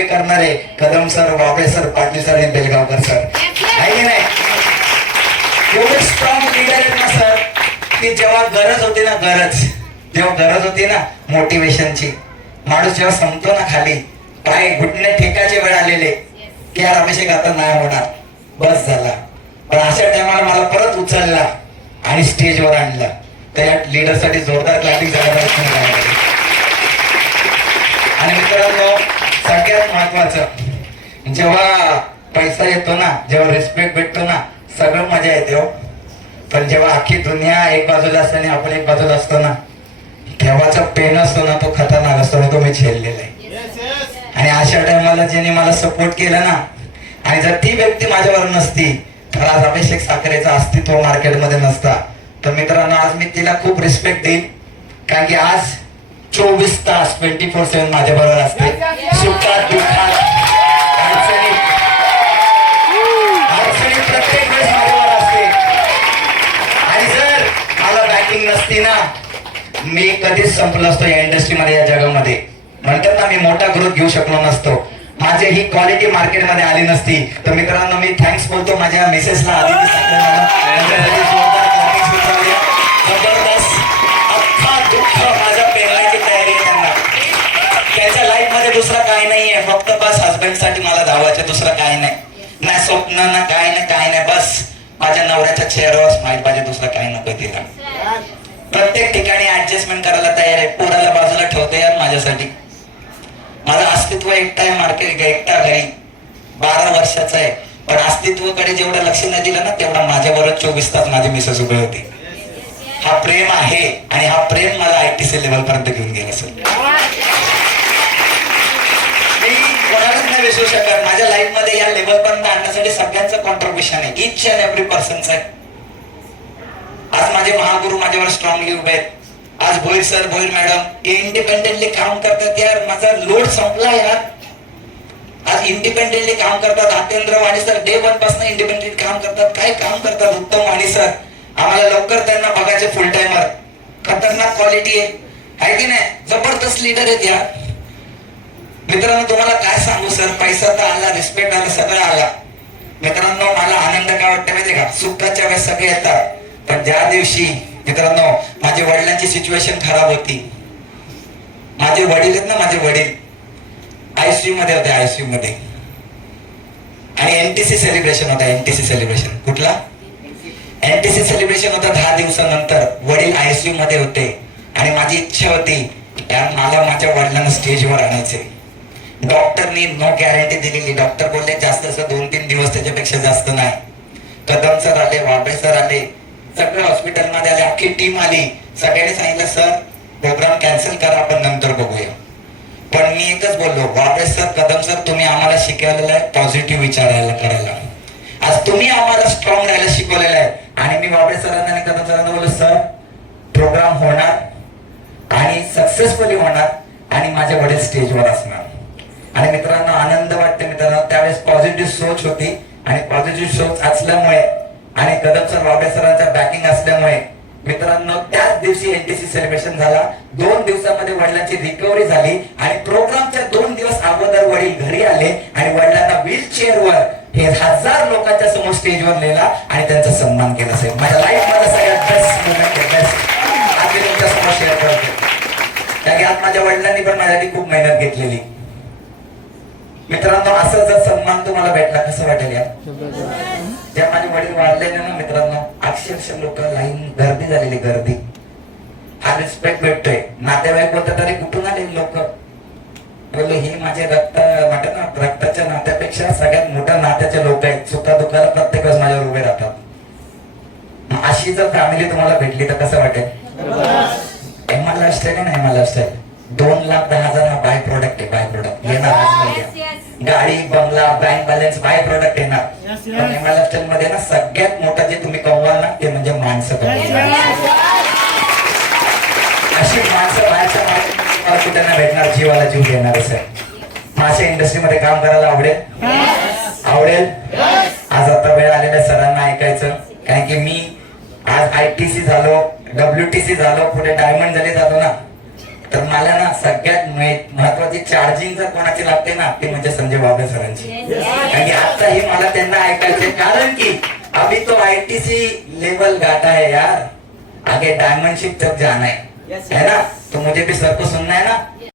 उभे करणारे Kadam sir, Wable sir, Patil sir आणि बेलगावकर सर, आहे की नाही? एवढे स्ट्रॉंग लीडर आहेत ना सर, की जेव्हा गरज होती ना, जेव्हा गरज होती ना मोटिवेशनची, माणूस जेव्हा संपतो ना खाली, पाय घुटणे टेकायचे वेळ आलेले की यार अभिषेक आता नाही होणार, बस झाला, पण अशा टायमाला मला परत उचलला आणि स्टेजवर आणलं, तर या लीडरसाठी जोरदार क्लॅपिंग झाला पाहिजे. आणि मित्रांनो, सगळ्यात महत्वाचं, जेव्हा पैसा येतो ना, जेव्हा रिस्पेक्ट भेटतो ना, सगळं मजा येते हो. पण जेव्हा अख्खी दुनिया एक बाजूला असते आणि आपण एक बाजूला असतो ना, तेव्हाचा पेन असतो ना, तो खतरनाक असतो, तो मी झेललेला आहे. आणि अशा टायमाला ज्याने मला सपोर्ट केला ना, आणि जर ती व्यक्ती माझ्यावर नसती तर आज अभिषेक साखरेचा अस्तित्व मार्केटमध्ये नसता. तर मित्रांनो, आज मी तिला खूप रिस्पेक्ट देईन, कारण की आज 24 तास 24/7 माझ्या बरोबर असते, सुखात दुःखात अडचणीत प्रत्येक वेळेस माझ्यावर असते. आणि जर मला बॅकिंग नसती ना, मी कधीच संपलो असतो या इंडस्ट्रीमध्ये, या जगामध्ये. म्हणतात ना, मी मोठा ग्रोथ घेऊ शकलो नसतो, माझी ही क्वालिटी मार्केटमध्ये आली नसती. तर मित्रांनो, मी थँक्स बोलतो माझ्या मिसेसला, जबरदस्त अख्खा दुःख माझ्या पेरण्याची तयारी आहे त्यांना. त्याच्या लाईफ मध्ये दुसरं काही नाहीये, फक्त बस हसबंड साठी मला धावायचं, दुसरं काही नाही, ना स्वप्न ना काय नाही, बस माझ्या नवऱ्याच्या चेहऱ्यावर स्माइल पाहिजे, दुसरं काही नको तिला. प्रत्येक ठिकाणी ऍडजस्टमेंट करायला तयार आहे, पोराला बाजूला ठेवते यार माझ्यासाठी. माझं अस्तित्व एकटा आहे मार्केट, एकटा घरी 12 वर्षाचा आहे, पण अस्तित्वाकडे जेवढं लक्ष नाही दिलं ना, तेवढा माझ्याबरोबर 24 तास माझी मिसेस उभे होती. हा प्रेम आहे, आणि हा प्रेम मला ITC लेवल पर्यंत घेऊन गेला सर. मी कोणालाच नाही विसरू शकत. माझ्या लाईफ मध्ये या लेवल पर्यंत आणण्यासाठी सगळ्यांचं कॉन्ट्रीब्युशन आहे, इच अँड एव्हरी पर्सनचं आहे. आज माझे महागुरु माझ्यावर स्ट्रॉंगली उभे आहेत. आज Bhoir sir, Bhoir madam independently काम करतात. यार माझा लोड संपला यार, आज इंडिपेंडेंटली काम करतात. आतेंद्र वाणी सर डे 1 पासून इंडिपेंडेंटली काम करतात. काय काम करतात. उत्तम वाणी सर, आम्हाला लवकर त्यांना बघायचे, फुल टाइमर, खतरनाक क्वालिटी आहे की नाही, जबरदस्त लीडर आहेत यार. मित्रांनो, तुम्हाला काय सांगू सर, पैसा तर आला, रिस्पेक्ट आला, सगळं आला. मित्रांनो, मला आनंद काय वाटतं माहितीये का, सुखाच्या वेळेस सगळे येतात, पण ज्या दिवशी मित्रांनो माझ्या वडिलांची सिच्युएशन खराब होती, माझे वडील आहेत ना, माझे वडील ICU मध्ये होते, ICU मध्ये, आणि NTC सेलिब्रेशन होता. NTC सेलिब्रेशन कुठला? NTC सेलिब्रेशन होता. 10 दिवसानंतर वडील ICU मध्ये होते, आणि माझी इच्छा होती मला माझ्या वडिलांना स्टेजवर आणायचे. डॉक्टरनी नो गॅरंटी दिलेली. डॉक्टर बोलले जास्त 2-3 दिवस, त्याच्यापेक्षा जास्त नाही. कदम सर आले, वाबळे सर आले, सगळे हॉस्पिटलमध्ये आले, अख्खी टीम आली. सगळ्यांनी सांगितलं सर प्रोग्राम कॅन्सल करा, आपण नंतर बघूया. पण मी एकच बोललो, वाबळे सर, कदम सर, तुम्ही आम्हाला शिकवलेलं आहे पॉझिटिव्ह विचारायला करायला. आज तुम्ही आम्हाला स्ट्रॉंग राहायला शिकवलेलं आहे. आणि मी वाबळे सरांना आणि कदम सरांना बोललो, सर प्रोग्राम होणार आणि सक्सेसफुली होणार, आणि माझे वडील स्टेजवर असणार. आणि मित्रांनो, आनंद वाटते मित्रांनो, त्यावेळेस पॉझिटिव्ह सोच होती, आणि पॉझिटिव्ह सोच असल्यामुळे आणि कदम सर, वाबळे सरांचा बॅकिंग असल्यामुळे मित्रांनो, त्याच दिवशी NTC सेलिब्रेशन झाला. 2 दिवसामध्ये वडिलांची रिकव्हरी झाली, आणि प्रोग्रामच्या 2 दिवस अगोदर वडील घरी आले, आणि वडिलांना व्हीलचेअरवर हे 1000 लोकांच्या समोर स्टेजवर नेला, आणि त्यांचा सन्मान केला. साहेब, माझ्या लाईफ मध्ये सगळ्यात बेस्ट मोमेंट आहे, बेस्ट. आज मी तुमच्या समोर शेअर करतो, कारण की आज माझ्या वडिलांनी पण माझ्यासाठी खूप मेहनत घेतलेली. मित्रांनो, असं जर सन्मान तुम्हाला भेटला, कसं वाटेल यार? जेव्हा माझे वडील वाढलेले ना मित्रांनो, अक्षरशः लोक लाईन, गर्दी झालेली, गर्दी. हा रिस्पेक्ट भेटतोय. नातेवाईक बोलतात, तरी कुठून आले लोक? बोललो, ही माझे म्हणतात ना, रक्ताच्या नात्यापेक्षा सगळ्यात मोठ्या नात्याचे लोक आहेत. सुखा दुःखाला प्रत्येक वेळेस माझ्यावर उभे राहतात. अशी जर फॅमिली तुम्हाला भेटली तर कसं वाटेल? एमा लाईफस्टाईल आहे ना, एमा लाईफस्टाईल 2,10,000 हा बाय प्रोडक्ट आहे, बाय प्रोडक्ट येणार. गाडी, बंगला, बँक बॅलन्स बाय प्रोडक्ट येणार. पण एमा लाईफस्टाईल मध्ये ना सगळ्यात मोठं जे तुम्ही कमवाल ना, ते म्हणजे माणसं कमवाल. अशी माणसं बाहेरच्या मार्केटमध्ये कुठे नाही भेटणार, जीवाला जीव देणार. असं मासे इंडस्ट्रीमध्ये काम करायला आवडेल? आवडेल. आज आता वेळ आलेल्या सरांना ऐकायचं, कारण की मी आज ITC झालो, WTC झालो, पुढे डायमंड झाले झालो ना, तर मला ना सगळ्यात महत्वाची चार्जिंग जर कोणाची लागते ना ती म्हणजे संजय बाबा सरांची. आणि आता ही मला त्यांना ऐकायचे, कारण की अभी तो आईटीसी लेवल गाता है यार, आगे डायमंडशिप तक जाना है ना. तो मुझे भी सर को सुनना है ना.